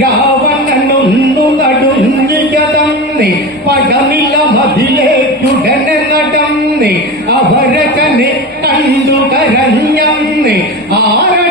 യാവനൊന്നു നടുഞ്ഞികതന്നി പഴമില്ല മതിലേക്കുടനെ നടന്നി അവരകനെ കണ്ടു കരഞ്ഞന്നി ആര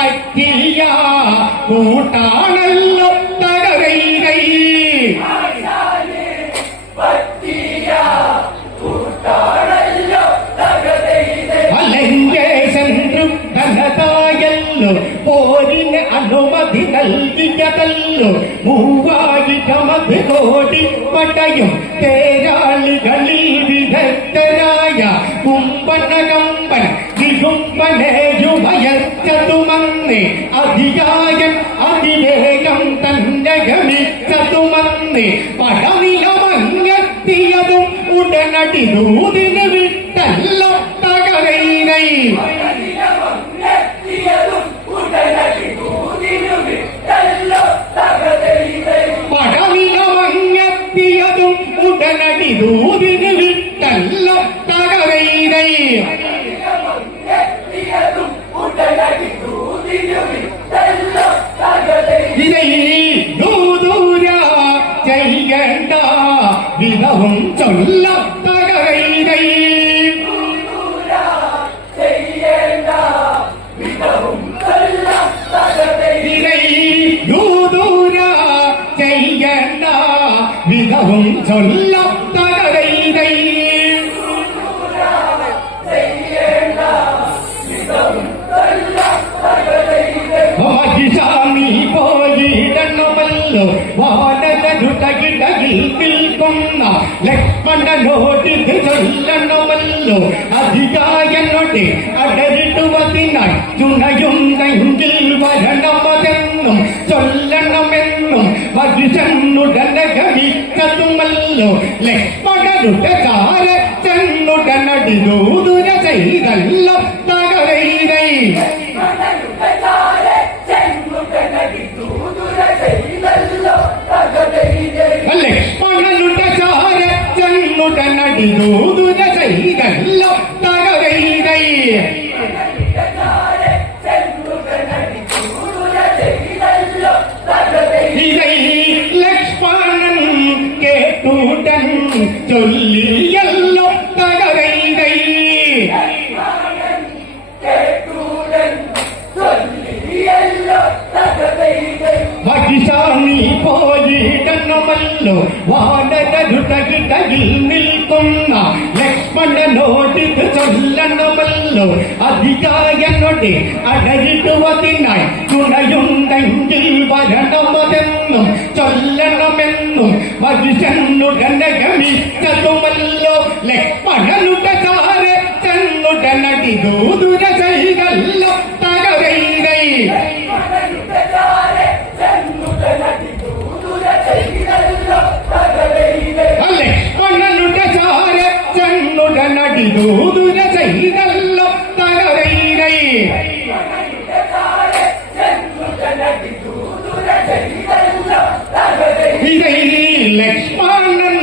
പറ്റില്ല കൂട്ടാണല്ലോ അനുമതി നൽകിയതല്ലോ. മൂവായിരമത് കോടി പടയും വാനരുടകിടകിൽ നിൽക്കുന്ന ലക്ഷ്മണനോടിത് ചൊല്ലണമല്ലോ അധികായനോട് അടരിടുവതിനായി തുണയുണ്ടെങ്കിൽ വരണമതെന്നും ചൊല്ലണമെന്നും മഹിഷനുടനെ ഗമിച്ചതുമല്ലോ ലക്ഷ്മണരുടെ ചാര ചെന്നുടനടി ദൂതുര ചെയ്തല്ലോ. ലക്ഷ്മണനുടെ ചാര ചെന്നുടനടി ദൂതുര ചെയ്തല്ലോ തകവൈതൈ ഇതൈ ലക്ഷ്മണൻ കേട്ടുടൻ ചൊല്ലിയല്ലോ തകവൈതൈ മഹിഷാമി പോയിടണമല്ലോ വാനരുടകിടകിൽ നിൽക്കുന്ന ലക്ഷ്മണനോടിത് ചൊല്ലണമല്ലോ അധികായനോട് അടയിടുവതിനായി തുണയുണ്ടെങ്കിൽ വരണമതെന്നും ചൊല്ലണമെന്നും മനുഷ്യനുടനെ ഗമിച്ചതുമല്ലോ ലക്ഷ്മണനുടെ ചാര ചെന്നുടനടി ദൂതുര ചെയ്തല്ലോ ലക്ഷ്മണൻ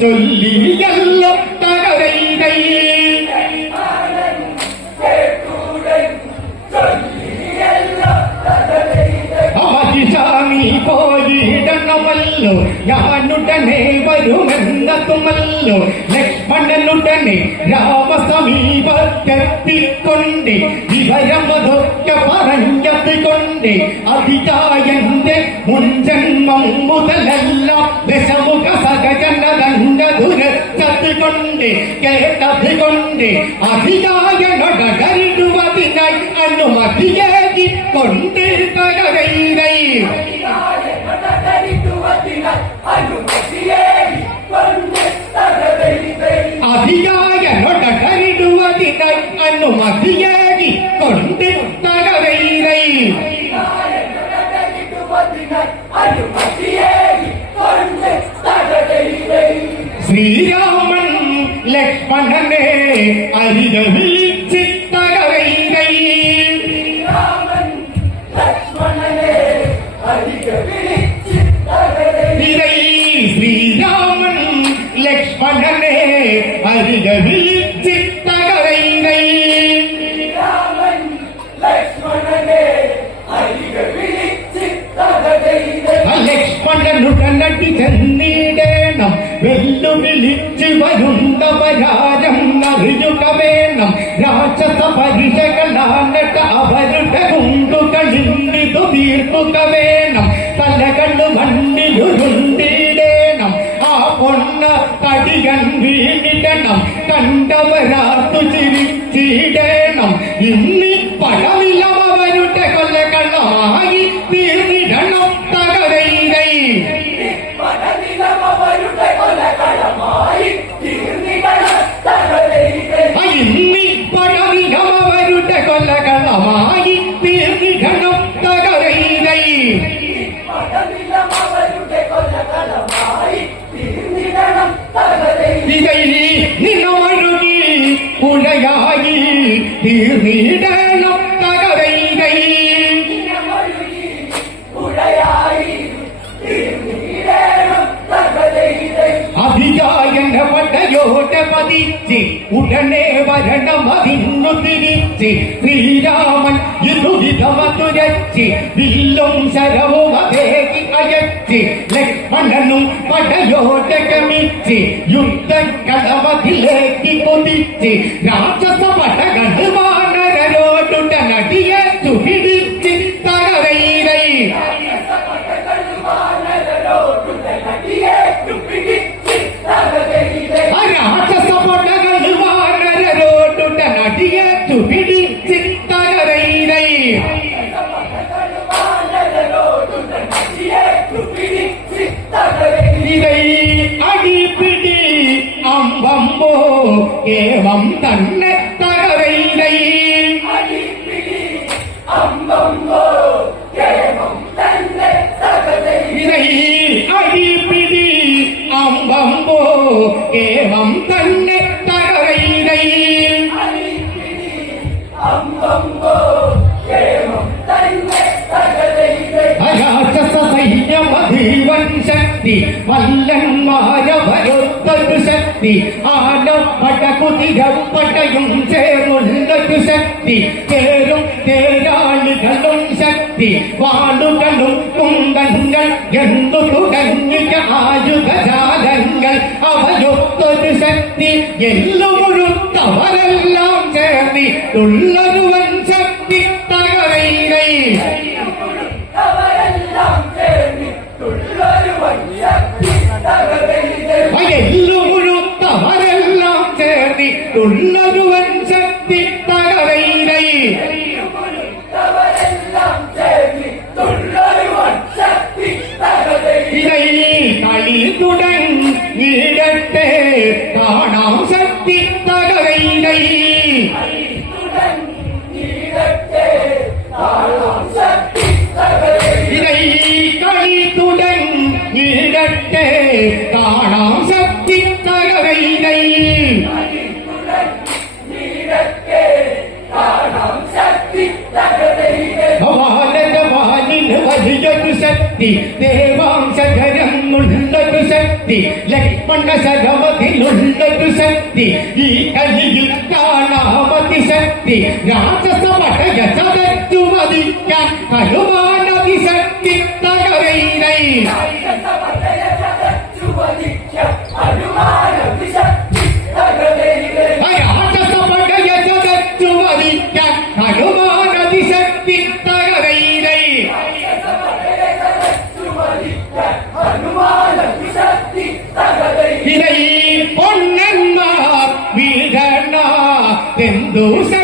ചൊല്ലിയല്ലോ പോയിടണമല്ലോ ഞാനുടനെ വരുമെന്നതുമല്ലോ ലക്ഷ്മണനുടനെ രാമസമീപത്തെത്തിക്കൊണ്ട്. വിവരമതൊക്കെ പറഞ്ഞത് കൊണ്ട് അതികായന്റെ മുൻജന്മം മുതലെല്ലാം. ദശമുഖ സഹജന ദണ്ഡതുരച്ചത് കൊണ്ട് കേട്ടത് കൊണ്ട് അധികായനൊടകരിടുവതിനായി അനുമതിയേകി കൊണ്ട് തകവൈരൈ ശ്രീരാമൻ ലക്ഷ്മണനെ അരിക വിളിച്ച് തകവൈരൈ ഇതൈ ശ്രീരാമൻ ലക്ഷ്മണനെ അരിക ലക്ഷ്മണനുടനടി ചെന്നിടേണം വെല്ലുവിളിച്ച് വരുന്നവരാരം അറിയുക വേണം രാക്ഷസ പരിചകളാനട്ട അവരുടെ കുണ്ടുകളിന്നിതു തീർക്കുക വേണം അവരുടെ കൊലകളമായി തീർന്നിടണം തകരയിലി നിന്നൊഴുകി പുഴയായി തീർന്നിടണം തകരയിലൈ പുഴയായി തീർന്നിടണം തകരയിലൈ അഭിജായന്റെ പട്ടയോട്ട പതിച്ച് ഉടനെ വരണം അതിന്നു തിരിച്ച്. ശ്രീരാമൻ ഇതുഹിതമതുരച്ച് വില്ലും ശരവും അതേ പയറ്റി ലക്ഷ്മണനും പടലോടകമിച്ച് യുദ്ധക്കളവതിലേക്ക് കൊതിച്ച് രാജ അമ്പം തന്നെ തകരയിലേ അടിപിടി അമ്പമ്പോ കേവം തന്നെ തകരയിലേ അമ്പമ്പോ കേവം തന്നെ ശക്തി വല്ലന്മാര ഭയോത്തൊരു ശക്തി ചൗപ്പടയും ചേർന്നുള്ളൊരു ശക്തി. ചേരും തേരാളുകളും ശക്തി. വാളുകളും കുന്തങ്ങൾ എന്തു തുടങ്ങിയ ആയുധജാലങ്ങൾ. അവയൊത്തൊരു ശക്തി. എല്ലുമുഴുത്തവരെല്ലാം ചേർന്നിട്ടുള്ള మనసగమతి లుండదు శక్తి ఈ కలియుక్తానామతి శక్తి రాజ Pero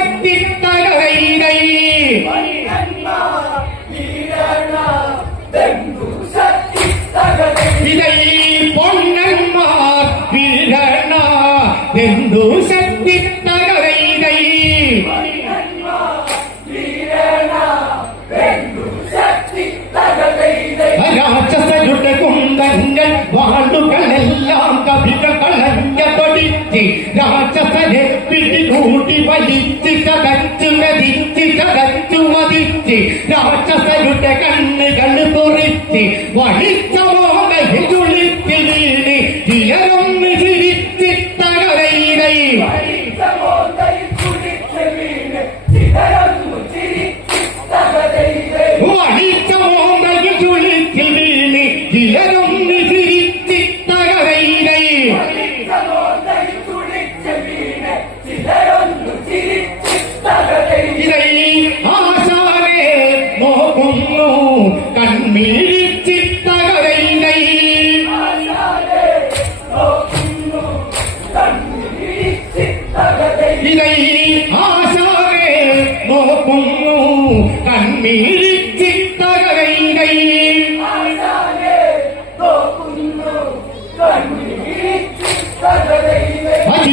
பிடிக்கமாக எதிரொலி பிடி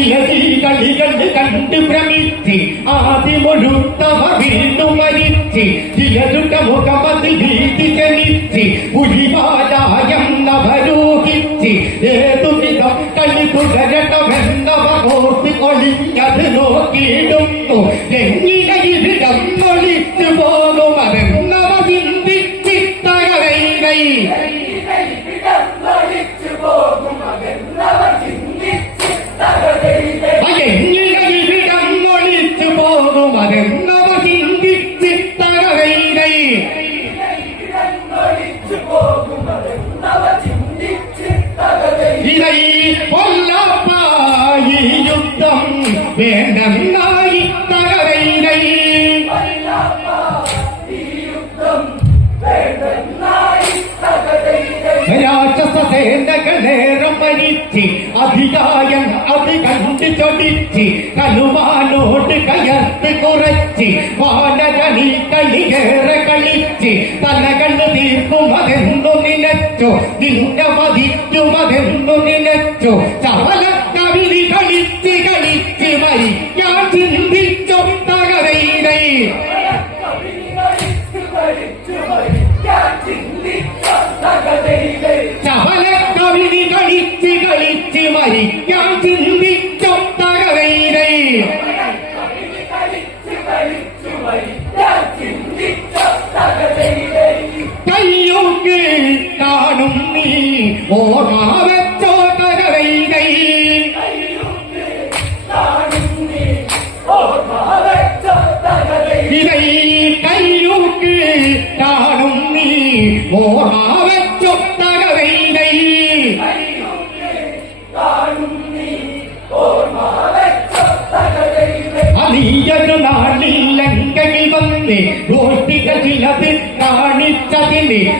దియసీకలిగలి కంటి భ్రమించి ఆదిములు తమ విందు మరిచి దియదుట ముఖమ വേണമില്ലായി തകരയിടൈ രാക്ഷസേനകളേറെ മരിച്ച് അധികായൻ അത് കണ്ടു ചൊടിച്ച് കലുമാനോട് കയർത്ത് കുറച്ച് വാനരണി കളിയേറെ കളിച്ച്. തലകൾ തീർക്കുമതെന്നു നിലച്ചോ നിന്നെ വധിക്കുമതെന്നു നിലച്ചോ ചവല away.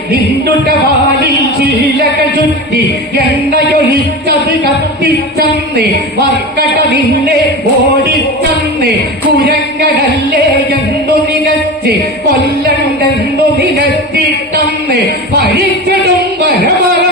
നിന്നുടെ വാലിൽ ശീലകൾ ചുറ്റി എണ്ണയൊഴിച്ചത് കത്തിച്ചന്ന് വർക്കട നിന്നെ ഓടിച്ചന്ന് കുരങ്ങനല്ലേ എന്നു നിനച്ച് കൊല്ലണ്ടെന്നു നിനച്ചിട്ടന്ന് പഴിച്ചിടും വരമറന്നിടാമോ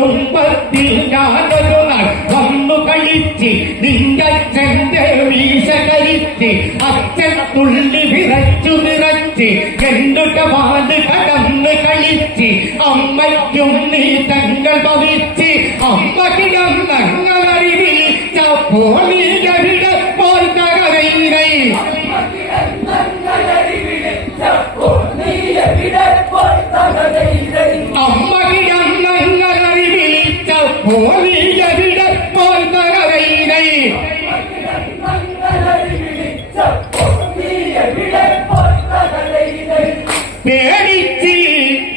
വന്നു അച്ഛൻ തുള്ളി വിറച്ചു നിറച്ച് എന്തൊക്കെ പാട് കടന്ന് കളിച്ച് അമ്മയ്ക്കും നീ തങ്ങൾ ഭവിച്ച് അമ്മ കിടന്നങ്ങളറി പേടിച്ച്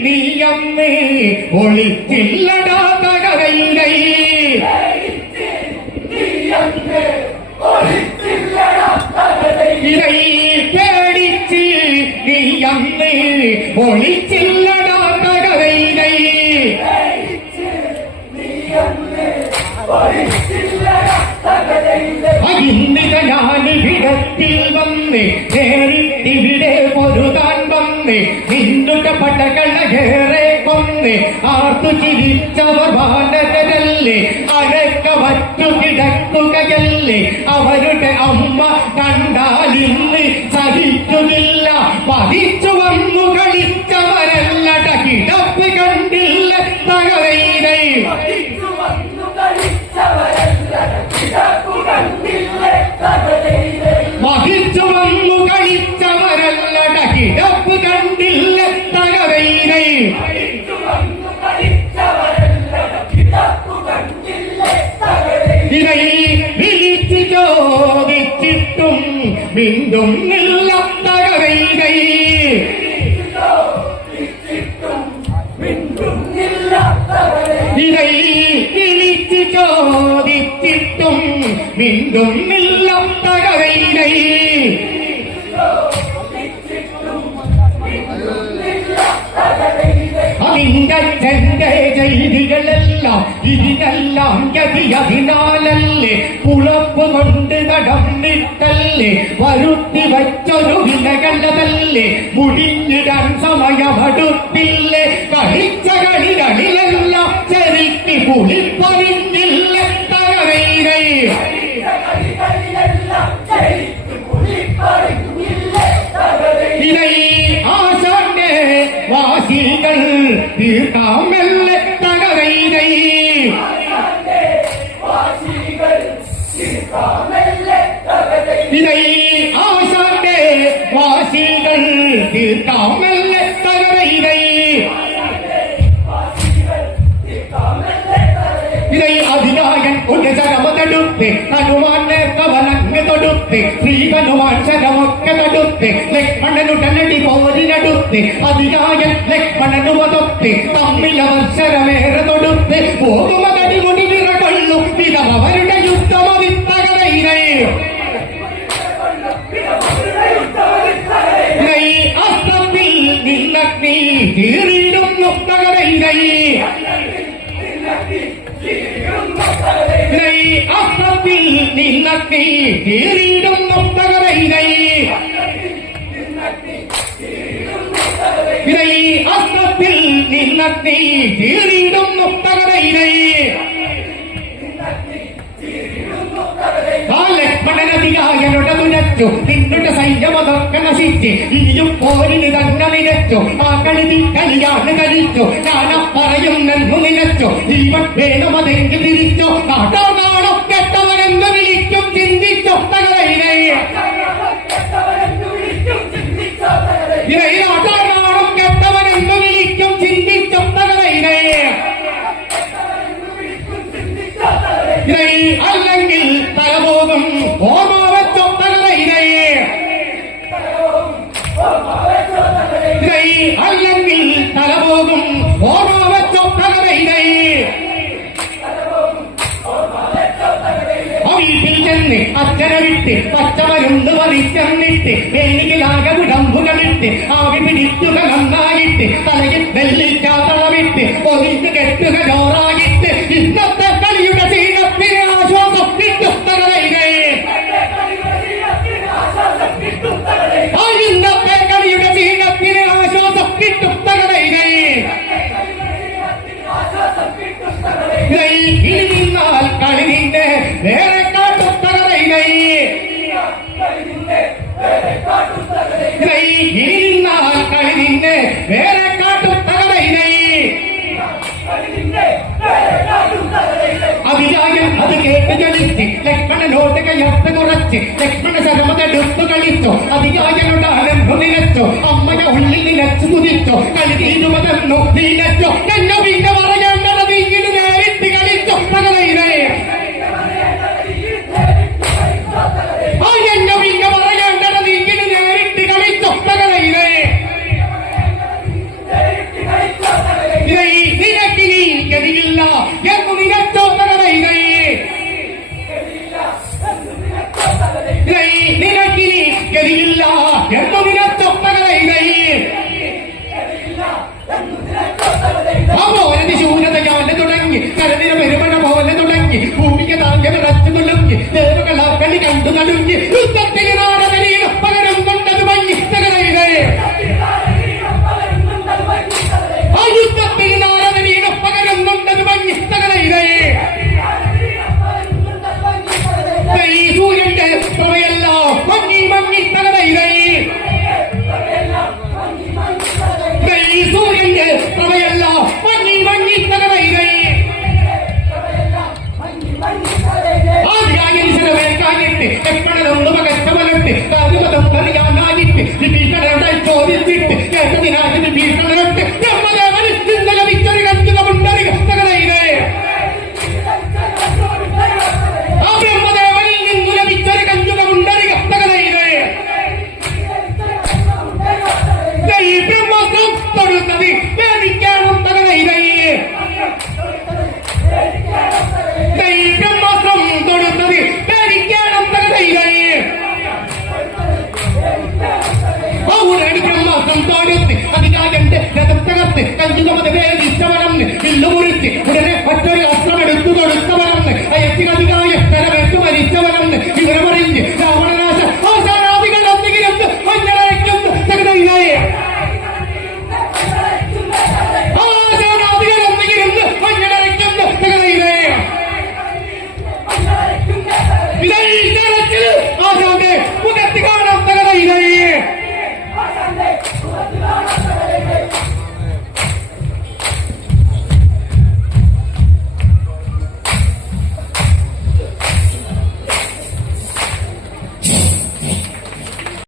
നീ അന്ന് ഒളിച്ചില്ലടാ തകരയിലേ. ഇതൈ പേടിച്ച് നീ അന്ന് ഒളിച്ചില്ലടാ തകരയിലേ. അഹിന്ദിത ഞാനിവിടത്തിൽ വന്ന് നേരിട്ടിവിടെ പൊരുതാൻ വന്ന് നിന്നുടെ പടകളേറെ കൊന്ന് ആർത്തു ചിരിച്ചവർ വാനരല്ലേ അഴക്ക വറ്റു കിടക്കുകയല്ലേ അവരുടെ അമ്മ കണ്ടാലിന്ന് സഹിക്കുന്നില്ല പതിച്ചു വന്നു കളിച്ചവരല്ലട മിണ്ടും നില്ല തകരയിലേ ഇതൈ വിളിച്ചു ചോദിച്ചിട്ടും മിണ്ടും നില്ല തകരയിലേ അതിന്റെ ചെന്റെ ചെയ്തികളെല്ലാം ഇതിനെല്ലാം ഗതി അതിനാലല്ലേ പുളപ്പ് കൊണ്ട് നടന്നിട്ടല്ലേ? വരുത്തി വച്ചൊരു വിലകല്ലതല്ലേ മുടിഞ്ഞിടാൻ സമയമടുത്തില്ലേ? കളിച്ച കളികളിലെല്ലാം ചെറുക്കി പുളിപ്പറിഞ്ഞില്ല തകവൈകൈ ഇതൈ ആശാന്റെ വാസികൾ തീർക്കാമല്ലേ இதை ஆசாட்டே வாசிகள் தீர்க்காமல் தகர இதை இதை அதிகாயன் உடைய சரமதடுத்து அனுமான கவலங்க தொடுத்து ஸ்ரீகனுமான் சரமொக்க தடுத்து லெக்மணனுடனடி போரி நடுத்து அதிகாயன் லெக்மணனு வதொத்து தம்மிலவர் சரமேற தொடுத்து போகுமதடி முடிவிற கொள்ளும் விதம் அவருடைய അസ്ത്രത്തിൽ നിന്നഗ്നി തീറിയിടുന്നു തകരൈതൈ ഇതൈ നിന്നുടെ സൈന്യമതൊക്കെ നശിച്ച് ഇനിയും പോരിന് തന്നെ നിലച്ചു ആ കളി കളിയാണ് കഴിച്ചു പറയുന്നെന്നു നിലച്ചു ജീവൻ വേണമതെങ്കിൽ തിരിച്ചു നാട്ടോ ചെന്ന് അച്ഛനെ വിട്ട് പച്ചമരുന്ന് പറിച്ചെന്നിട്ട് വേലിയിലാകെ വിടമ്പുകളിട്ട് ആവി പിടിക്കുക നന്നായിട്ട് തലയിൽ വെള്ളിക്കാതളവിട്ട് കുറച്ച് ലക്ഷ്മണ ശരമതെടുത്തു കളിച്ചു അതിരായനോട് അലമ്പു നിലച്ചു അമ്മയ ഉള്ളിൽ നിലച്ചു കുതിച്ചു കളി തീരുമതെന്നു നീലച്ചു എന്നെ പിന്നെ the day.